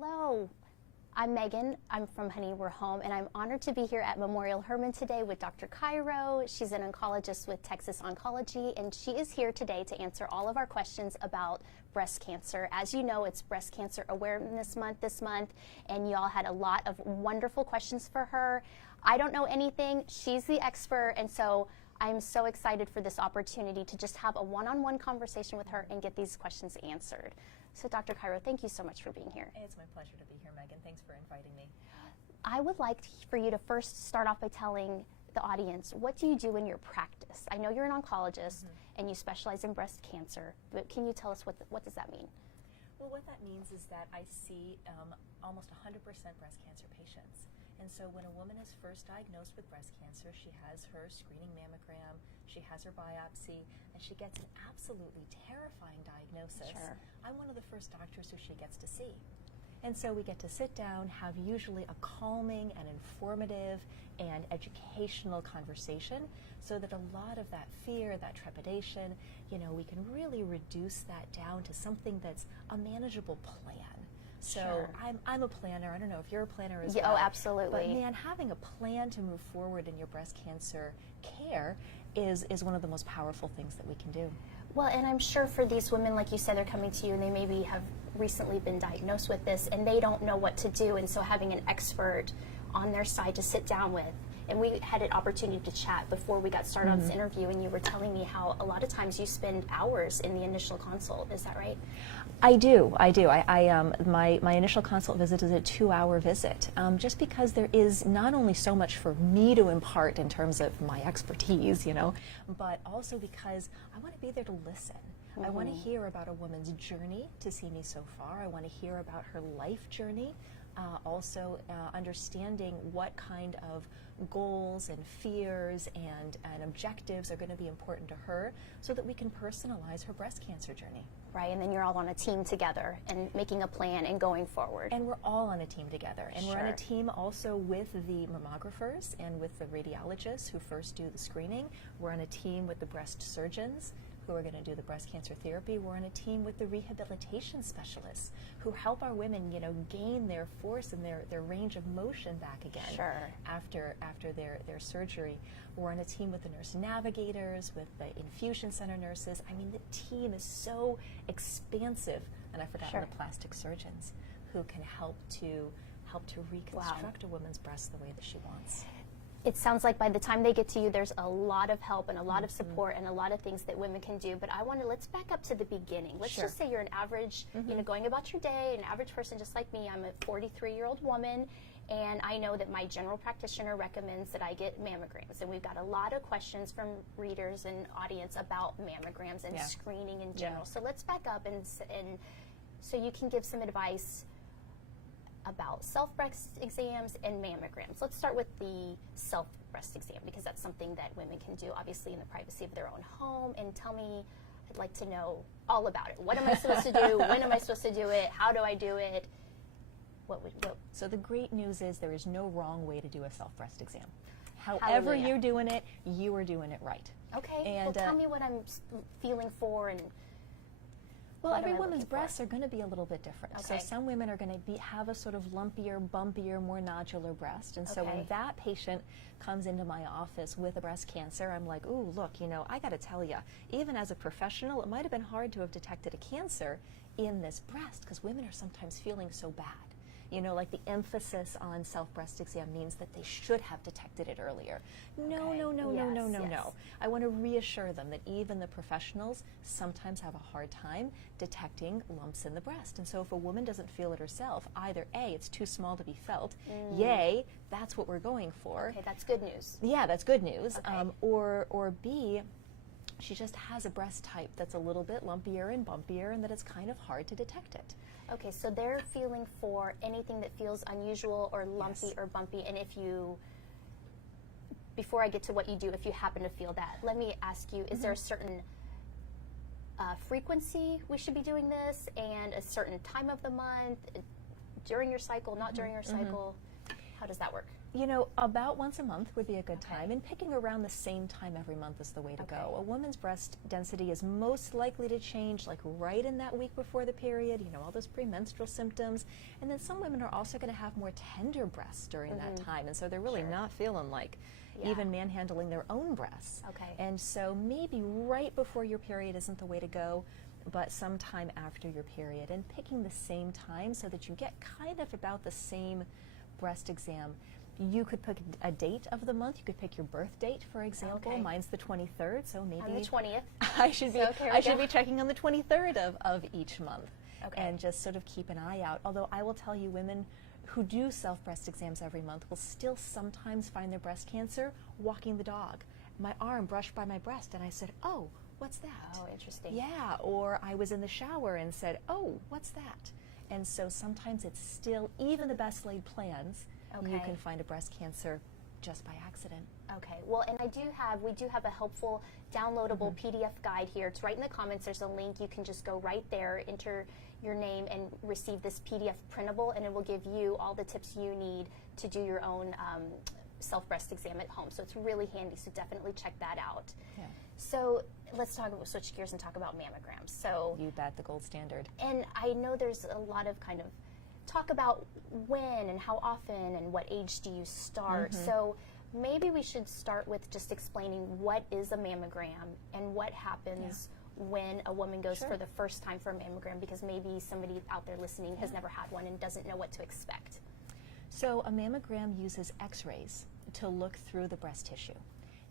Hello, I'm Megan. I'm from Honey We're Home, and I'm honored to be here at Memorial Hermann today with Dr. Cairo. She's an oncologist with Texas Oncology, and she is here today to answer all of our questions about breast cancer. As you know, it's Breast Cancer Awareness Month this month, and y'all had a lot of wonderful questions for her. I don't know anything. She's the expert, and so I'm so excited for this opportunity to just have a one-on-one conversation with her and get these questions answered. So Dr. Cairo, thank you so much for being here. It's my pleasure to be here, Megan. Thanks for inviting me. I would like for you to first start off by telling the audience, what do you do in your practice? I know you're an oncologist and you specialize in breast cancer, but can you tell us what does that mean? Well, what that means is that I see almost 100% breast cancer patients. And so when a woman is first diagnosed with breast cancer, she has her screening mammogram, she has her biopsy, and she gets an absolutely terrifying diagnosis. Sure. I'm one of the first doctors who she gets to see. And so we get to sit down, have usually a calming and informative and educational conversation so that a lot of that fear, that trepidation, we can really reduce that down to something that's a manageable plan. So Sure. I'm a planner. I don't know if you're a planner as Yeah, well. oh, absolutely. But man, having a plan to move forward in your breast cancer care is one of the most powerful things that we can do. Well, and I'm sure for these women, like you said, they're coming to you and they maybe have recently been diagnosed with this and they don't know what to do, and so having an expert on their side to sit down with. And we had an opportunity to chat before we got started on this interview, and you were telling me how a lot of times you spend hours in the initial consult. Is that right? I do. My initial consult visit is a 2-hour visit, just because there is not only so much for me to impart in terms of my expertise, but also because I want to be there to listen. I want to hear about a woman's journey to see me so far. I want to hear about her life journey. Also understanding what kind of goals and fears and objectives are going to be important to her so that we can personalize her breast cancer journey. Right, and then you're all on a team together and making a plan and going forward. And we're all on a team together. And Sure. we're on a team also with the mammographers and with the radiologists who first do the screening. We're on a team with the breast surgeons who are going to do the breast cancer therapy. We're on a team with the rehabilitation specialists who help our women, gain their force and their range of motion back again. Sure. After their surgery. We're on a team with the nurse navigators, with the infusion center nurses. I mean, the team is so expansive. And I forgot Sure. the plastic surgeons who can help to reconstruct a woman's breast the way that she wants. It sounds like by the time they get to you, there's a lot of help and a lot of support and a lot of things that women can do. But let's back up to the beginning. Let's Sure. just say you're an average, going about your day, an average person just like me. I'm a 43-year-old woman, and I know that my general practitioner recommends that I get mammograms. And we've got a lot of questions from readers and audience about mammograms and screening in general. So let's back up and so you can give some advice about self-breast exams and mammograms. Let's start with the self-breast exam because that's something that women can do obviously in the privacy of their own home. And tell me, I'd like to know all about it. What am I supposed to do? When am I supposed to do it? How do I do it? So the great news is there is no wrong way to do a self-breast exam. However Hallelujah. you're doing it, you are doing it right. Okay, And, well, tell me what I'm feeling for and Well, what am every I woman's looking for? breasts are going to be a little bit different. Okay. So some women are going to have a sort of lumpier, bumpier, more nodular breast. And so Okay. when that patient comes into my office with a breast cancer, I'm like, ooh, look, I got to tell you, even as a professional, it might have been hard to have detected a cancer in this breast because women are sometimes feeling so bad. Like the emphasis on self-breast exam means that they should have detected it earlier. No. Yes. I want to reassure them that even the professionals sometimes have a hard time detecting lumps in the breast. And so if a woman doesn't feel it herself, either A, it's too small to be felt, yay, that's what we're going for. Okay, that's good news. Yeah, that's good news. Okay. Or B, she just has a breast type that's a little bit lumpier and bumpier and that it's kind of hard to detect it. Okay, so they're feeling for anything that feels unusual or lumpy Yes. or bumpy, and before I get to what you do, if you happen to feel that, let me ask you, is there a certain frequency we should be doing this, and a certain time of the month, during your cycle, not during your cycle? How does that work? You know, about once a month would be a good Okay. time, and picking around the same time every month is the way to Okay. go. A woman's breast density is most likely to change like right in that week before the period, you know, all those premenstrual symptoms. And then some women are also going to have more tender breasts during that time, and so they're really Sure. not feeling like Yeah. even manhandling their own breasts. Okay. And so maybe right before your period isn't the way to go, but sometime after your period, and picking the same time so that you get kind of about the same breast exam. You could pick a date of the month. You could pick your birth date, for example. Okay. Mine's the 23rd, so maybe On the 20th. I should be So here we I should go. be checking on the 23rd of each month, Okay. and just sort of keep an eye out. Although I will tell you, women who do self-breast exams every month will still sometimes find their breast cancer walking the dog. My arm brushed by my breast, and I said, "Oh, what's that?" Oh, interesting. Yeah, or I was in the shower and said, "Oh, what's that?" And so sometimes it's still, even the best laid plans, you Okay. can find a breast cancer just by accident. Okay. Well, and we do have a helpful downloadable PDF guide here. It's right in the comments. There's a link. You can just go right there, enter your name, and receive this PDF printable, and it will give you all the tips you need to do your own self-breast exam at home. So it's really handy. So definitely check that out. Yeah. So let's switch gears and talk about mammograms. So, You bet, the gold standard. and I know there's a lot of kind of talk about when and how often and what age do you start. So maybe we should start with just explaining what is a mammogram and what happens when a woman goes Sure. for the first time for a mammogram, because maybe somebody out there listening has never had one and doesn't know what to expect. So a mammogram uses x-rays to look through the breast tissue.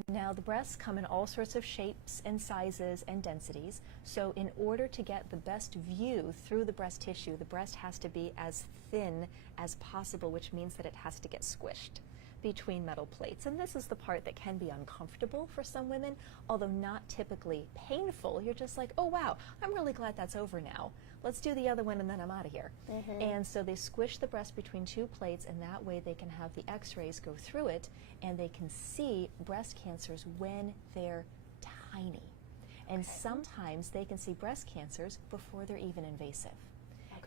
Now, the breasts come in all sorts of shapes and sizes and densities, so in order to get the best view through the breast tissue, the breast has to be as thin as possible, which means that it has to get squished between metal plates. And this is the part that can be uncomfortable for some women, although not typically painful. You're just like, "Oh wow, I'm really glad that's over now. Let's do the other one and then I'm out of here." And so they squish the breast between two plates, and that way they can have the x-rays go through it, and they can see breast cancers when they're tiny. And sometimes they can see breast cancers before they're even invasive.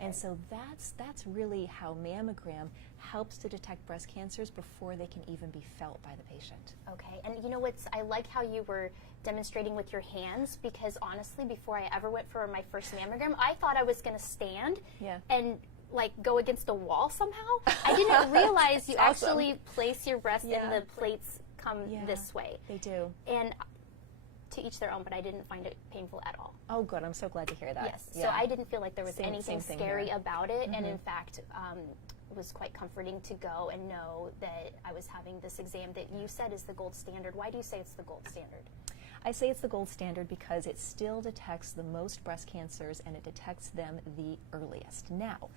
And so that's really how mammogram helps to detect breast cancers before they can even be felt by the patient. Okay, and you know what's, I like how you were demonstrating with your hands, because honestly, before I ever went for my first mammogram, I thought I was going to stand Yeah. and like go against a wall somehow. I didn't realize you Awesome. actually place your breast Yeah. and the plates come Yeah. this way. They do. And to each their own, but I didn't find it painful at all. Oh, good. I'm so glad to hear that. Yes, so Yeah. I didn't feel like there was Same anything thing scary here. about it, and in fact, it was quite comforting to go and know that I was having this exam that you said is the gold standard. Why do you say it's the gold standard? I say it's the gold standard because it still detects the most breast cancers, and it detects them the earliest. Now,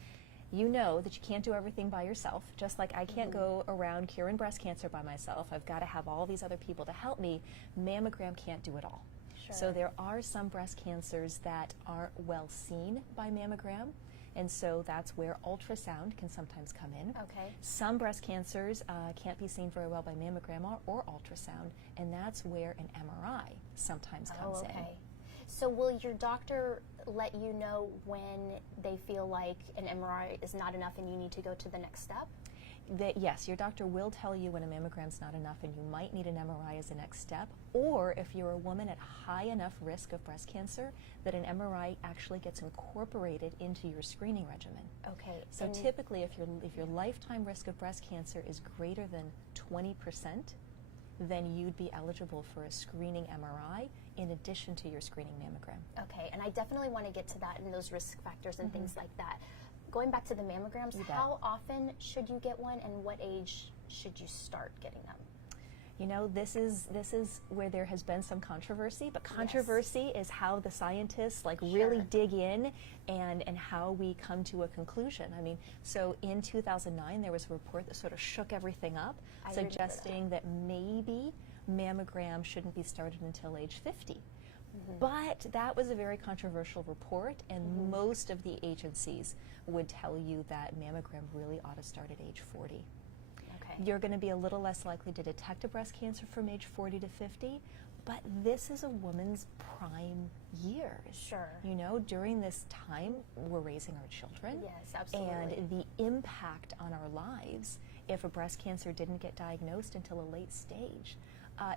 you know that you can't do everything by yourself. Just like I can't go around curing breast cancer by myself. I've got to have all these other people to help me. Mammogram can't do it all. So there are some breast cancers that aren't well seen by mammogram, and so that's where ultrasound can sometimes come in. Okay. Some breast cancers can't be seen very well by mammogram or ultrasound, and that's where an MRI sometimes comes in. So will your doctor let you know when they feel like an MRI is not enough and you need to go to the next step? Yes, your doctor will tell you when a mammogram's not enough and you might need an MRI as the next step, or if you're a woman at high enough risk of breast cancer that an MRI actually gets incorporated into your screening regimen. Okay. So typically, if your lifetime risk of breast cancer is greater than 20%, then you'd be eligible for a screening MRI in addition to your screening mammogram. Okay, and I definitely want to get to that and those risk factors and things like that. Going back to the mammograms, You bet. how often should you get one, and what age should you start getting them? You know, this is where there has been some controversy, but controversy is how the scientists really dig in and how we come to a conclusion. I mean, so in 2009 there was a report that sort of shook everything up, suggesting that maybe mammogram shouldn't be started until age 50. But that was a very controversial report, and most of the agencies would tell you that mammogram really ought to start at age 40. Okay. You're going to be a little less likely to detect a breast cancer from age 40 to 50, but this is a woman's prime years. Sure. You know, during this time, we're raising our children. Yes, absolutely. And the impact on our lives if a breast cancer didn't get diagnosed until a late stage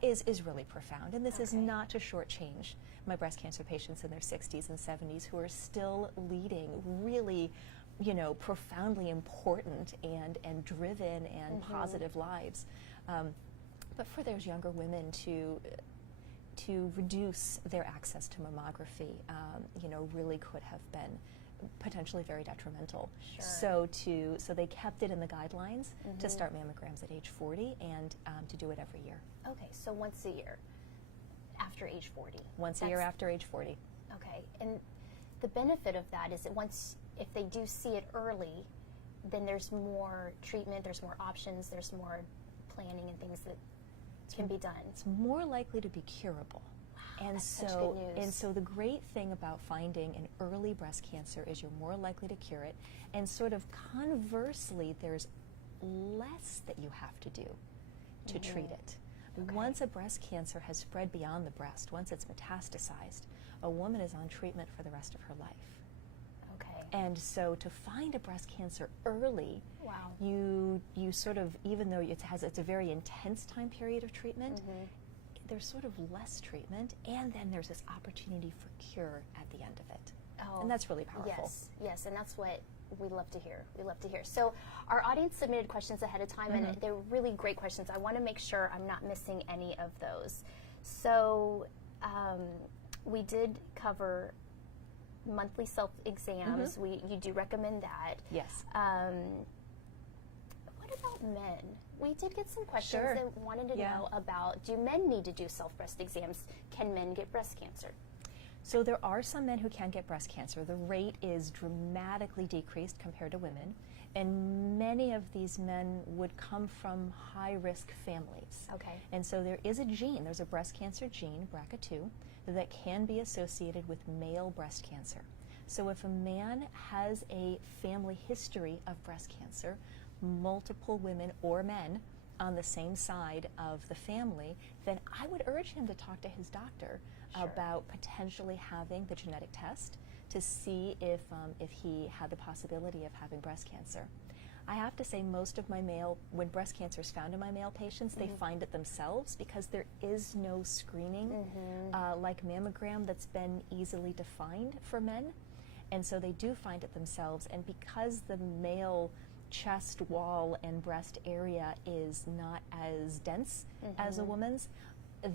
is really profound. And this is not to shortchange my breast cancer patients in their 60s and 70s who are still leading really, you know, profoundly important and driven and positive lives. But for those younger women to reduce their access to mammography, you know, really could have been potentially very detrimental. Sure. So they kept it in the guidelines to start mammograms at age 40 and to do it every year. Okay, so once a year after age 40. Once a year after age 40. Okay, and the benefit of that is that if they do see it early, then there's more treatment, there's more options, there's more planning and things that can be done. It's more likely to be curable. Wow, and that's so such good news. and so the great thing about finding an early breast cancer is you're more likely to cure it, and sort of conversely there's less that you have to do to treat it. Once a breast cancer has spread beyond the breast, once it's metastasized, a woman is on treatment for the rest of her life. And so to find a breast cancer early, you sort of, even though it's a very intense time period of treatment, there's sort of less treatment, and then there's this opportunity for cure at the end of it. And that's really powerful. Yes, and that's what we love to hear. We love to hear. So our audience submitted questions ahead of time, and they're really great questions. I want to make sure I'm not missing any of those. So we did cover monthly self-exams. You do recommend that. Yes. What about men? We did get some questions that wanted to know about, do men need to do self-breast exams? Can men get breast cancer? So there are some men who can get breast cancer. The rate is dramatically decreased compared to women, and many of these men would come from high-risk families. And so there is a gene, there's a breast cancer gene, BRCA2, that can be associated with male breast cancer. So if a man has a family history of breast cancer, multiple women or men on the same side of the family, then I would urge him to talk to his doctor about potentially having the genetic test to see if he had the possibility of having breast cancer. I have to say, most of my when breast cancer is found in my male patients, they find it themselves because there is no screening like mammogram that's been easily defined for men. And so they do find it themselves. And because the male chest wall and breast area is not as dense as a woman's,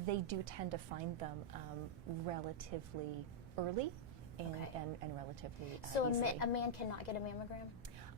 they do tend to find them relatively early and relatively easily. A man cannot get a mammogram?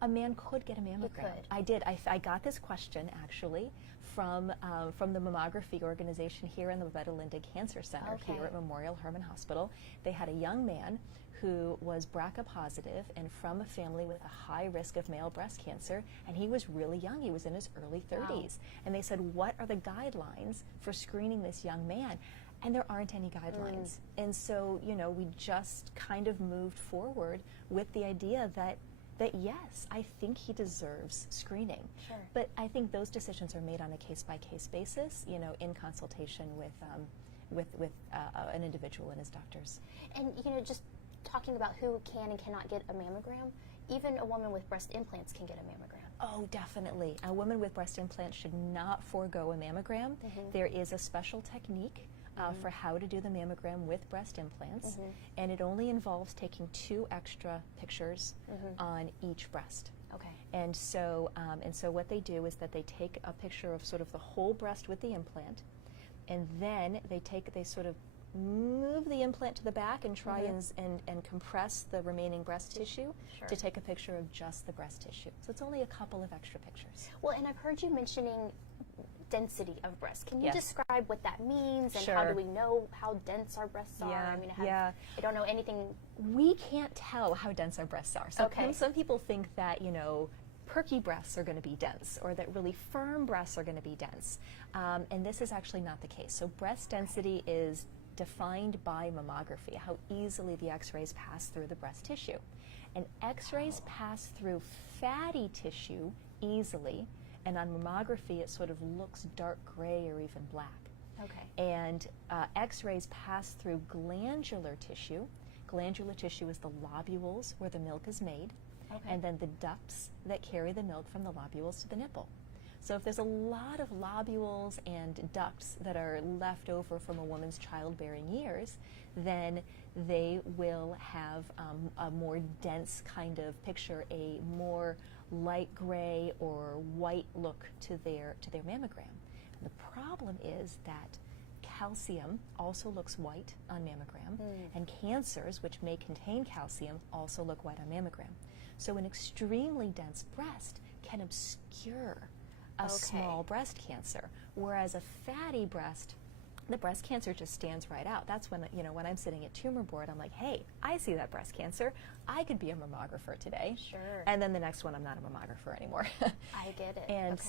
A man could get a mammogram. I did. I got this question actually from the mammography organization here in the Betta Linda Cancer Center here at Memorial Hermann Hospital. They had a young man who was BRCA positive and from a family with a high risk of male breast cancer, and he was really young. He was in his early 30s. And they said, what are the guidelines for screening this young man? And there aren't any guidelines. And so, you know, we just kind of moved forward with the idea that yes, I think he deserves screening. But I think those decisions are made on a case-by-case basis, you know, in consultation with an individual and his doctors. And, you know, just talking about who can and cannot get a mammogram, even a woman with breast implants can get a mammogram. Oh, definitely. A woman with breast implants should not forego a mammogram. There is a special technique for how to do the mammogram with breast implants, and it only involves taking 2 extra pictures on each breast. And so what they do is that they take a picture of sort of the whole breast with the implant, and then they sort of move the implant to the back and try and compress the remaining breast tissue to take a picture of just the breast tissue. So it's only a couple of extra pictures. Well, and I've heard you mentioning density of breast. Can you describe what that means and how do we know how dense our breasts are? I mean, I don't know anything. We can't tell how dense our breasts are. So some people think that, you know, perky breasts are going to be dense, or that really firm breasts are going to be dense. And this is actually not the case. So breast density is defined by mammography, how easily the x-rays pass through the breast tissue. And x-rays pass through fatty tissue easily, and on mammography it sort of looks dark gray or even black. And x-rays pass through glandular tissue. Glandular tissue is the lobules where the milk is made, and then the ducts that carry the milk from the lobules to the nipple. So if there's a lot of lobules and ducts that are left over from a woman's childbearing years, then they will have a more dense kind of picture, a more light gray or white look to their mammogram. And the problem is that calcium also looks white on mammogram, and cancers, which may contain calcium, also look white on mammogram. So an extremely dense breast can obscure a small breast cancer, whereas a fatty breast, the breast cancer just stands right out. That's when, you know, when I'm sitting at tumor board, I'm like, hey, I see that breast cancer. I could be a mammographer today. Sure. And then the next one, I'm not a mammographer anymore. I get it. And okay.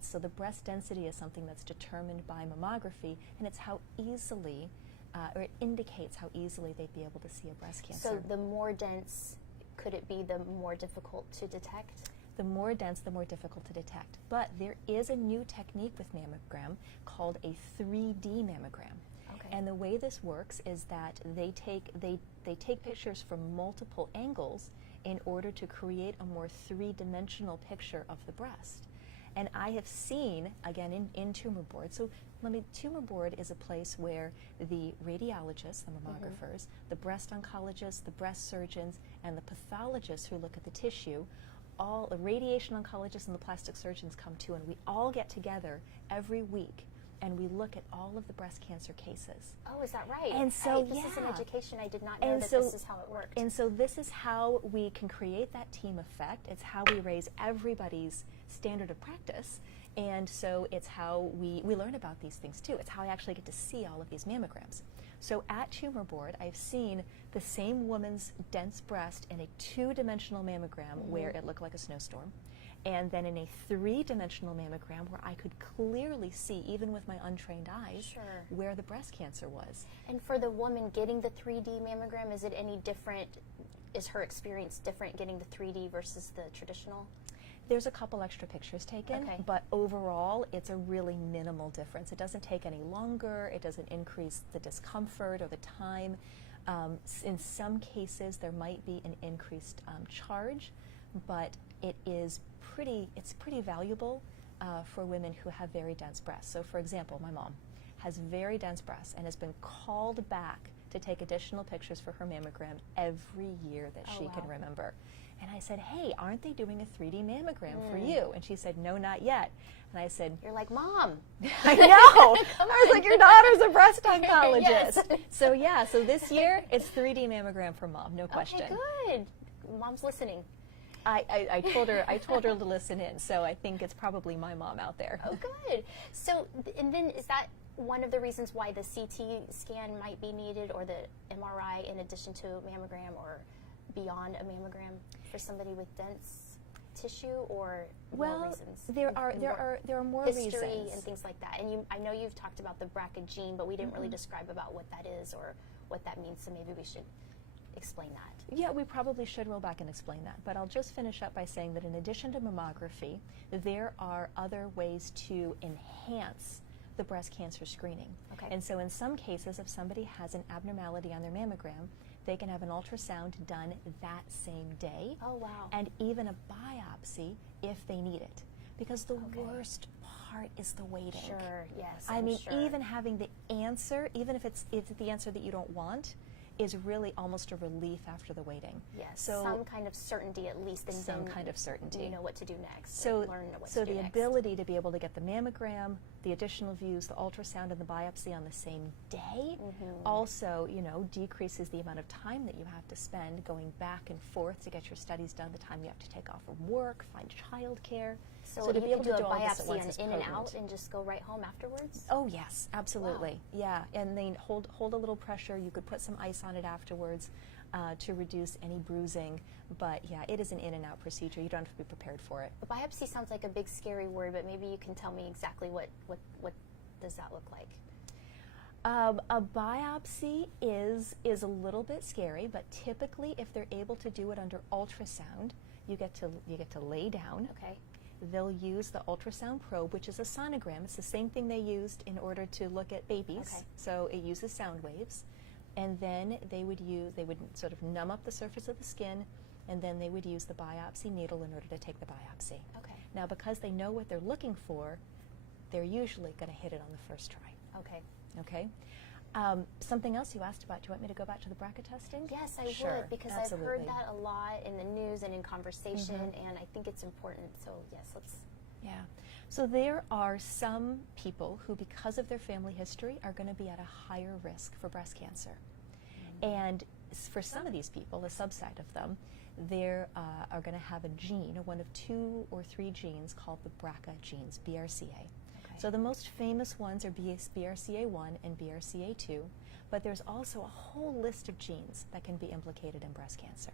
so the breast density is something that's determined by mammography, and it's how easily, or it indicates how easily they'd be able to see a breast cancer. So the more dense, could it be the more difficult to detect? The more dense, the more difficult to detect. But there is a new technique with mammogram called a 3D mammogram. Okay. And the way this works is that they take pictures from multiple angles in order to create a more three-dimensional picture of the breast. And I have seen, again, in tumor board, so tumor board is a place where the radiologists, the mammographers, the breast oncologists, the breast surgeons, and the pathologists who look at the tissue, all the radiation oncologists and the plastic surgeons come to, and we all get together every week and we look at all of the breast cancer cases. Oh, is that right? And so, this is an education. I did not know And that so- this is how it worked. And so this is how we can create that team effect. It's how we raise everybody's standard of practice. And so it's how we learn about these things too. It's how I actually get to see all of these mammograms. So at tumor board, I've seen the same woman's dense breast in a two-dimensional mammogram where it looked like a snowstorm, and then in a three-dimensional mammogram where I could clearly see, even with my untrained eyes, Sure. where the breast cancer was. And for the woman getting the 3D mammogram, is it any different? Is her experience different getting the 3D versus the traditional? There's a couple extra pictures taken, Okay. but overall, it's a really minimal difference. It doesn't take any longer. It doesn't increase the discomfort or the time. In some cases, there might be an increased charge, but it's pretty valuable for women who have very dense breasts. So, for example, my mom has very dense breasts and has been called back to take additional pictures for her mammogram every year that she can remember. And I said, hey, aren't they doing a 3D mammogram for you? And she said, no, not yet. And I said, You're like, Mom. I know. I was like, your daughter's a breast oncologist. Yes. So this year, it's 3D mammogram for Mom, no question. Okay, good. Mom's listening. I told her to listen in, so I think it's probably my mom out there. Oh, good. So, and then is that one of the reasons why the CT scan might be needed, or the MRI in addition to a mammogram, or beyond a mammogram for somebody with dense tissue, or more reasons? there are more history reasons. and things like that. And I know you've talked about the BRCA gene, but we didn't really describe about what that is or what that means. So maybe we should explain that. Yeah, we probably should roll back and explain that. But I'll just finish up by saying that in addition to mammography, there are other ways to enhance the breast cancer screening. Okay. And so in some cases, if somebody has an abnormality on their mammogram, they can have an ultrasound done that same day. Oh, wow. And even a biopsy if they need it. Because the worst part is the waiting. Sure, yes. I I'm mean, sure. even having the answer, even if it's the answer that you don't want, is really almost a relief after the waiting. Yes, So some kind of certainty at least, and some then kind of certainty. you know what to do next. So, and learn what so to do the next. ability to be able to get the mammogram, the additional views, the ultrasound, and the biopsy on the same day also, you know, decreases the amount of time that you have to spend going back and forth to get your studies done, the time you have to take off from work, find childcare. So to you be able can to do a all this at once biopsy is in and potent. out and just go right home afterwards? Oh yes, absolutely. Yeah, and then hold a little pressure. You could put some ice on it afterwards to reduce any bruising. But yeah, it is an in and out procedure. You don't have to be prepared for it. A biopsy sounds like a big scary word, but maybe you can tell me exactly what does that look like? A biopsy is a little bit scary, but typically, if they're able to do it under ultrasound, you get to lay down. Okay. They'll use the ultrasound probe, which is a sonogram. It's the same thing they used in order to look at babies. Okay. So it uses sound waves, and then they would sort of numb up the surface of the skin, and then they would use the biopsy needle in order to take the biopsy. Okay. Now, because they know what they're looking for, they're usually going to hit it on the first try. Okay. Okay? Something else you asked about, do you want me to go back to the BRCA testing? Yes, I Sure, would, because absolutely. I've heard that a lot in the news and in conversation, and I think it's important. So yes, let's. Yeah. So there are some people who, because of their family history, are going to be at a higher risk for breast cancer. And for some of these people, a subset of them, they are going to have a gene, one of 2 or 3 genes called the BRCA genes, BRCA. So the most famous ones are BRCA1 and BRCA2, but there's also a whole list of genes that can be implicated in breast cancer.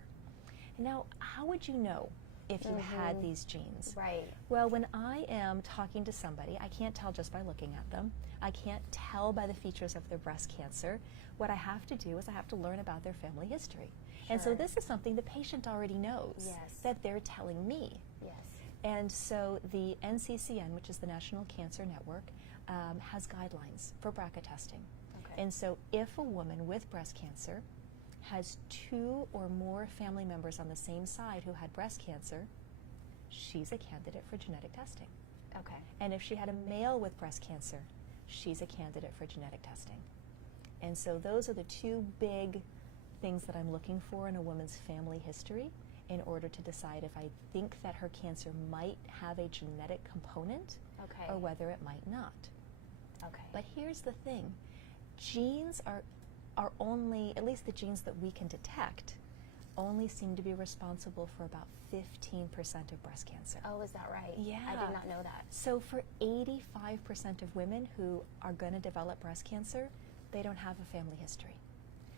Now, how would you know if you had these genes? Right. Well, when I am talking to somebody, I can't tell just by looking at them. I can't tell by the features of their breast cancer. What I have to do is I have to learn about their family history. And so this is something the patient already knows that they're telling me. Yes. And so the NCCN, which is the National Cancer Network, has guidelines for BRCA testing. Okay. And so if a woman with breast cancer has 2 or more family members on the same side who had breast cancer, she's a candidate for genetic testing. Okay. And if she had a male with breast cancer, she's a candidate for genetic testing. And so those are the 2 big things that I'm looking for in a woman's family history in order to decide if I think that her cancer might have a genetic component or whether it might not. Okay. But here's the thing. Genes are only, at least the genes that we can detect, only seem to be responsible for about 15% of breast cancer. Oh, is that right? Yeah. I did not know that. So for 85% of women who are going to develop breast cancer, they don't have a family history.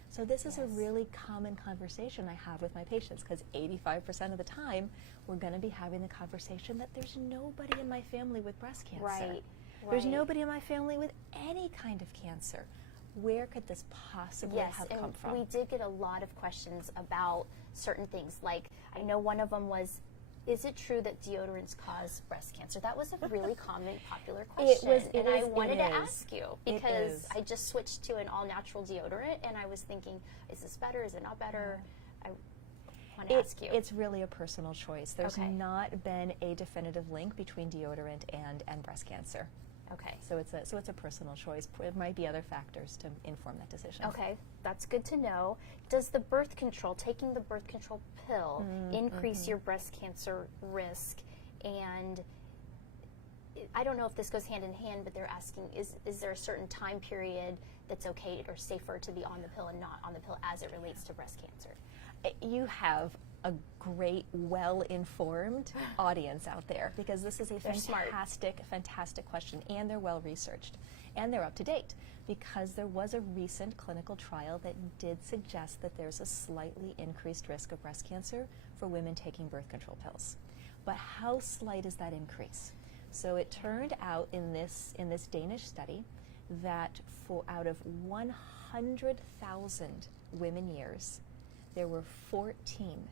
So this is a really common conversation I have with my patients, because 85% of the time we're going to be having the conversation that there's nobody in my family with breast cancer. Right. There's nobody in my family with any kind of cancer. Where could this possibly have come from? We did get a lot of questions about certain things. Like, I know one of them was, is it true that deodorants cause breast cancer? That was a really common, popular question. I wanted to ask you, because I just switched to an all-natural deodorant, and I was thinking, is this better? Is it not better? I want to ask you. It's really a personal choice. There's not been a definitive link between deodorant and breast cancer. Okay. So it's a personal choice. There might be other factors to inform that decision. Okay, that's good to know. Does the birth control, taking the birth control pill, increase your breast cancer risk? And I don't know if this goes hand in hand, but they're asking, is there a certain time period that's okay or safer to be on the pill and not on the pill as it relates to breast cancer? You have a great, well-informed audience out there, because this is a fantastic question, and they're well-researched, and they're up to date, because there was a recent clinical trial that did suggest that there's a slightly increased risk of breast cancer for women taking birth control pills. But how slight is that increase? So it turned out in this Danish study that out of 100,000 women years, there were 14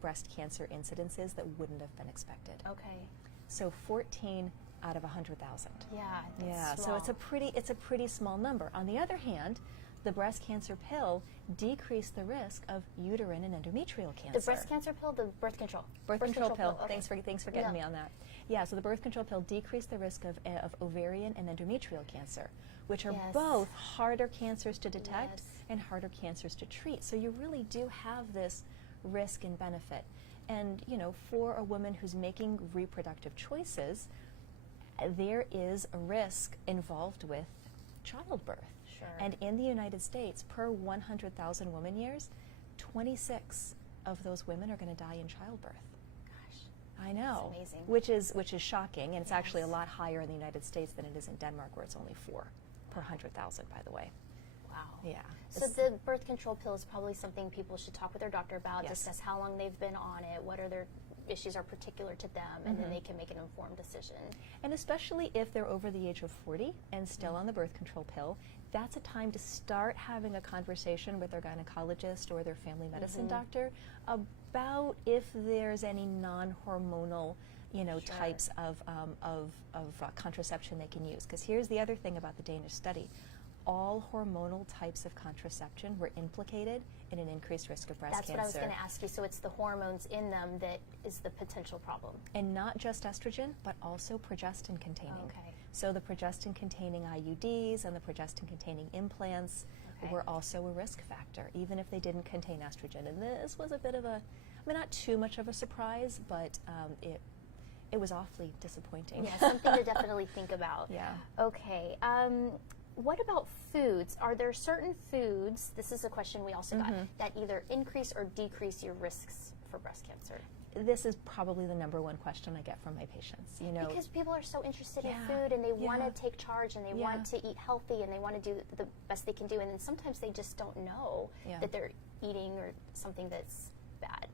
breast cancer incidences that wouldn't have been expected. Okay. So 14 out of 100,000. Yeah. Yeah. Small. So it's a pretty small number. On the other hand, the breast cancer pill decreased the risk of uterine and endometrial cancer. The breast cancer pill, the birth control. Birth control pill. Okay. Thanks for getting me on that. Yeah. So the birth control pill decreased the risk of ovarian and endometrial cancer, which are both harder cancers to detect and harder cancers to treat. So you really do have this risk and benefit. And, you know, for a woman who's making reproductive choices, there is a risk involved with childbirth. Sure. And in the United States, per 100,000 woman years, 26 of those women are going to die in childbirth. Gosh. I know. That's amazing. Which is shocking, and it's actually a lot higher in the United States than it is in Denmark, where it's only 4 per 100,000, by the way. Wow. Yeah. So the birth control pill is probably something people should talk with their doctor about, Yes. discuss how long they've been on it, what are their issues are particular to them, and then they can make an informed decision. And especially if they're over the age of 40 and still on the birth control pill, that's a time to start having a conversation with their gynecologist or their family medicine doctor about if there's any non-hormonal, types of contraception they can use. Because here's the other thing about the Danish study. All hormonal types of contraception were implicated in an increased risk of breast That's cancer. what I was going to ask you. So it's the hormones in them that is the potential problem. And not just estrogen, but also progestin containing. Okay. So the progestin containing IUDs and the progestin containing implants were also a risk factor, even if they didn't contain estrogen. And this was a bit of a, I mean, not too much of a surprise, but it was awfully disappointing. Yeah, something to definitely think about. Yeah. Okay. What about foods? Are there certain foods, this is a question we also got, that either increase or decrease your risks for breast cancer? This is probably the #1 question I get from my patients. You know, because people are so interested in Yeah, food and they want yeah. to take charge and they want to eat healthy and they want to do the best they can do, and then sometimes they just don't know that they're eating or something that's bad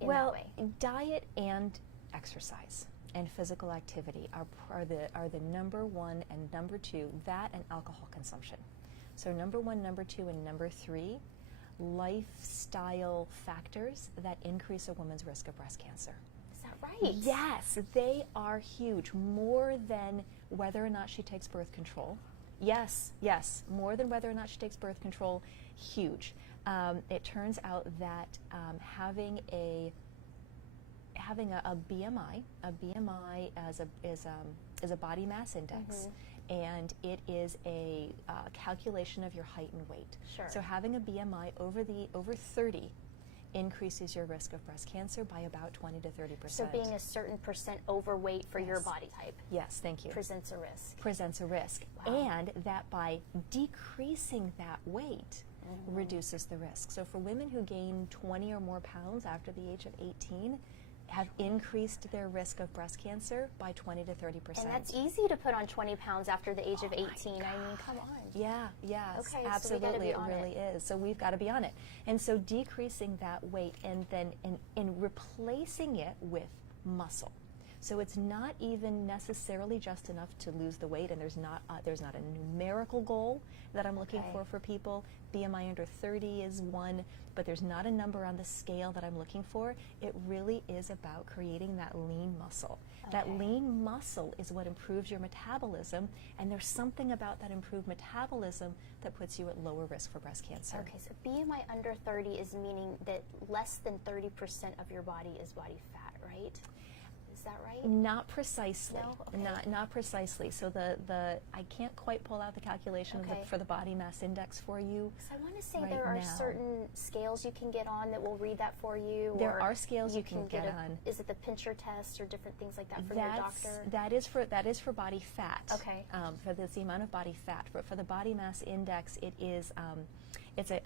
in that way. Diet and exercise and physical activity are the #1 and #2, that and alcohol consumption. So #1, #2, and #3, lifestyle factors that increase a woman's risk of breast cancer. Is that right? Yes, they are huge, more than whether or not she takes birth control. Yes, more than whether or not she takes birth control, huge. It turns out that having a BMI is a body mass index, and it is a calculation of your height and weight. Sure. So having a BMI over 30 increases your risk of breast cancer by about 20 to 30%. So being a certain percent overweight for your body type Yes, thank you. presents a risk. Presents a risk. Wow. And that by decreasing that weight reduces the risk. So for women who gain 20 or more pounds after the age of 18, have increased their risk of breast cancer by 20 to 30%. And that's easy to put on 20 pounds after the age of 18. I mean, come on. Yeah, yes, Okay, so we gotta absolutely, be it on really is. So we've got to be on it. And so decreasing that weight and then in replacing it with muscle. So it's not even necessarily just enough to lose the weight, and there's not a numerical goal that I'm looking for people. BMI under 30 is one, but there's not a number on the scale that I'm looking for. It really is about creating that lean muscle. That lean muscle is what improves your metabolism, and there's something about that improved metabolism that puts you at lower risk for breast cancer. Okay, so BMI under 30 is meaning that less than 30% of your body is body fat, right? Is that right? Not precisely. No? Okay. Not precisely. So the I can't quite pull out the calculation for the body mass index for you. So I want to say right there are now. certain scales you can get on that will read that for you. There or are scales you can get on. Is it the pincher test or different things like that from your doctor? That is for body fat. Okay. For the amount of body fat. But for the body mass index, it is.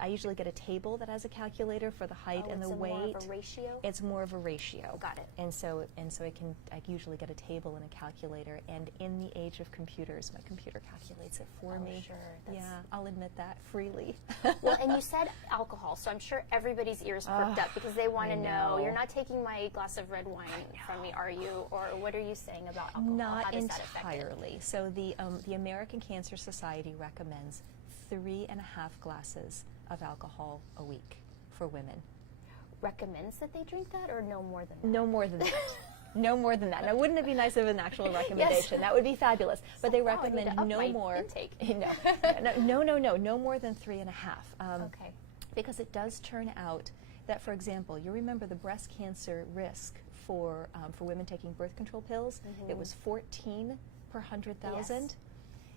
I usually get a table that has a calculator for the height and the weight. More of a ratio? It's more of a ratio. Got it. And so I usually get a table and a calculator, and in the age of computers, my computer calculates it for me. Sure. Yeah, I'll admit that freely. Well, and you said alcohol, so I'm sure everybody's ears perked up because they want to know. You're not taking my glass of red wine from me, are you? Or what are you saying about alcohol? Not How does that affect it? entirely. So the American Cancer Society recommends 3.5 glasses of alcohol a week for women. Recommends that they drink that, or no more than that? No more than that. No more than that. Now, wouldn't it be nice of an actual recommendation? That would be fabulous. But they recommend no more. Intake. No more than 3.5. Okay. Because it does turn out that, for example, you remember the breast cancer risk for women taking birth control pills. It was 14 per 100,000. Yes.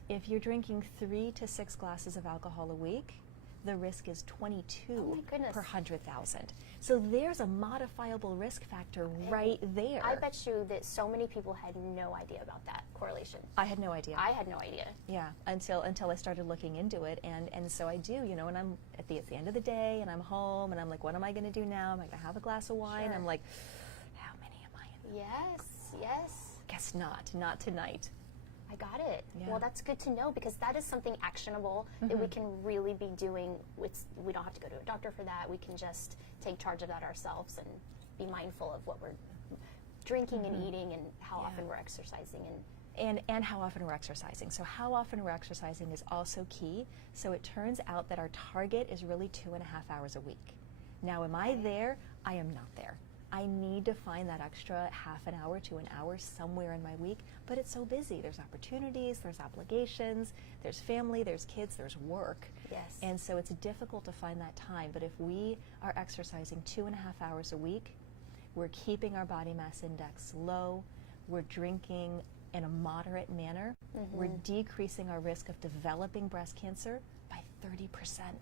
If you're drinking 3 to 6 glasses of alcohol a week, the risk is 22 per 100,000. So there's a modifiable risk factor right there. I bet you that so many people had no idea about that correlation. I had no idea. I had no idea. Yeah, until I started looking into it, and so I do, and I'm at the end of the day, and I'm home, and I'm like, what am I going to do now? Am I going to have a glass of wine? Sure. I'm like, how many am I in? Yes. Guess not tonight. I got it. Yeah. Well, that's good to know because that is something actionable that we can really be doing. We don't have to go to a doctor for that. We can just take charge of that ourselves and be mindful of what we're drinking and eating and how often we're exercising and how often we're exercising. So how often we're exercising is also key. So it turns out that our target is really 2.5 hours a week. Now, am I there? I am not there. I need to find that extra half an hour to an hour somewhere in my week, but it's so busy. There's opportunities, there's obligations, there's family, there's kids, there's work. Yes. And so it's difficult to find that time. But if we are exercising 2.5 hours a week, we're keeping our body mass index low, we're drinking in a moderate manner, we're decreasing our risk of developing breast cancer by 30%.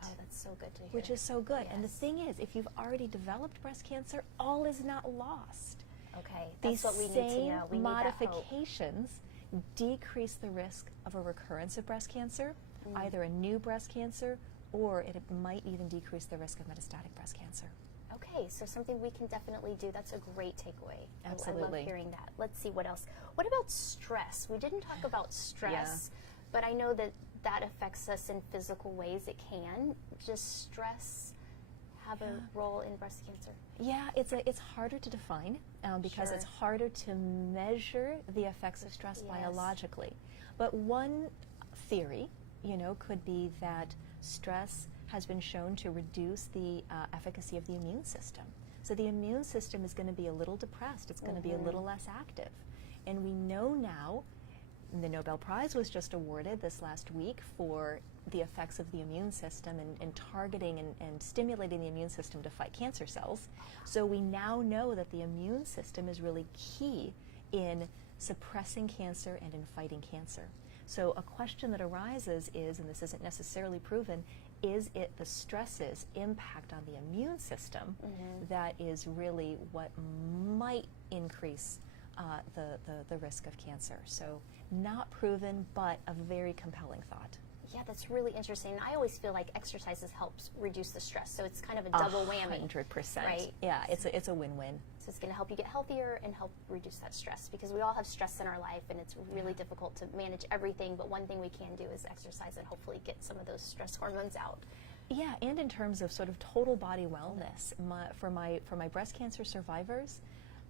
Oh, that's so good to hear. Which is so good. Yes. And the thing is, if you've already developed breast cancer, all is not lost. Okay, that's These what we need to know. We same need that hope. modifications decrease the risk of a recurrence of breast cancer, either a new breast cancer, or it might even decrease the risk of metastatic breast cancer. Okay, so something we can definitely do. That's a great takeaway. I Absolutely. love hearing that. Let's see what else. What about stress? We didn't talk about stress, but I know that that affects us in physical ways. It can. Does stress have a role in breast cancer? Yeah, it's harder to define because Sure. it's harder to measure the effects of stress biologically. But one theory, could be that stress has been shown to reduce the efficacy of the immune system. So the immune system is going to be a little depressed. It's going to be a little less active. And we know now, the Nobel Prize was just awarded this last week for the effects of the immune system and targeting and stimulating the immune system to fight cancer cells. So we now know that the immune system is really key in suppressing cancer and in fighting cancer. So a question that arises is, and this isn't necessarily proven, is it the stresses impact on the immune system that is really what might increase the risk of cancer? So not proven, but a very compelling thought. Yeah, that's really interesting. I always feel like exercises helps reduce the stress, so it's kind of a double whammy. 100%. Right? Yeah, it's a win-win. So it's going to help you get healthier and help reduce that stress, because we all have stress in our life and it's really difficult to manage everything, but one thing we can do is exercise and hopefully get some of those stress hormones out. Yeah, and in terms of sort of total body wellness, for my breast cancer survivors,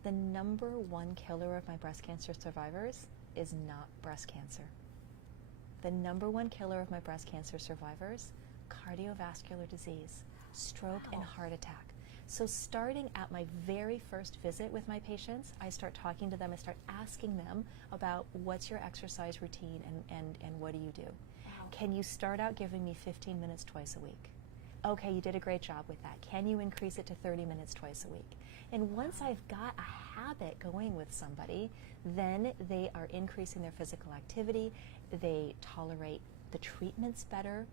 the number one killer of my breast cancer survivors is not breast cancer. The number one killer of my breast cancer survivors, cardiovascular disease, stroke and heart attack. So starting at my very first visit with my patients, I start talking to them, I start asking them about what's your exercise routine and what do you do? Can you start out giving me 15 minutes twice a week? Okay, you did a great job with that. Can you increase it to 30 minutes twice a week? And once I've got a habit going with somebody, then they are increasing their physical activity, they tolerate the treatments better,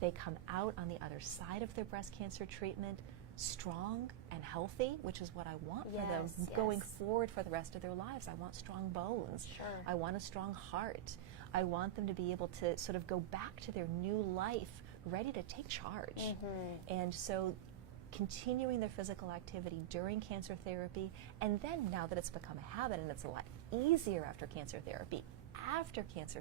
they come out on the other side of their breast cancer treatment strong and healthy, which is what I want for them going forward for the rest of their lives. I want strong bones. Sure. I want a strong heart. I want them to be able to sort of go back to their new life ready to take charge. And so continuing their physical activity during cancer therapy, and then now that it's become a habit and it's a lot easier after cancer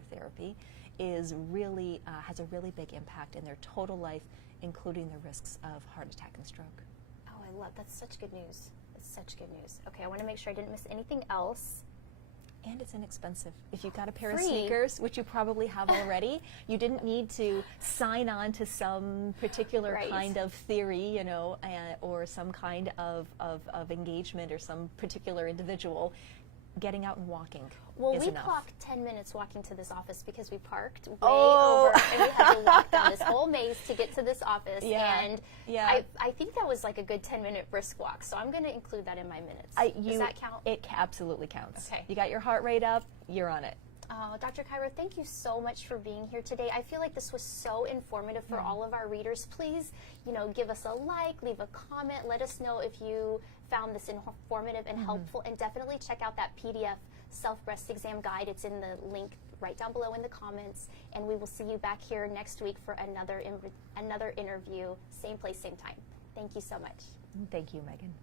therapy is really has a really big impact in their total life, including the risks of heart attack and stroke. Oh, I love that's such good news. That's such good news. Okay, I want to make sure I didn't miss anything else. And it's inexpensive. If you've got a pair Free. of sneakers, which you probably have already, you didn't need to sign on to some particular kind of theory, or some kind of engagement or some particular individual. Getting out and walking Well, is we enough. clocked 10 minutes walking to this office because we parked way over and we had to walk down this whole maze to get to this office. And I think that was like a good 10-minute brisk walk, so I'm going to include that in my minutes. Does that count? It absolutely counts. Okay. You got your heart rate up, you're on it. Dr. Cairo, thank you so much for being here today. I feel like this was so informative for all of our readers. Please, give us a like, leave a comment, let us know if you found this informative and helpful, and definitely check out that PDF self-breast exam guide. It's in the link right down below in the comments, and we will see you back here next week for another interview, same place, same time. Thank you so much. Thank you, Megan.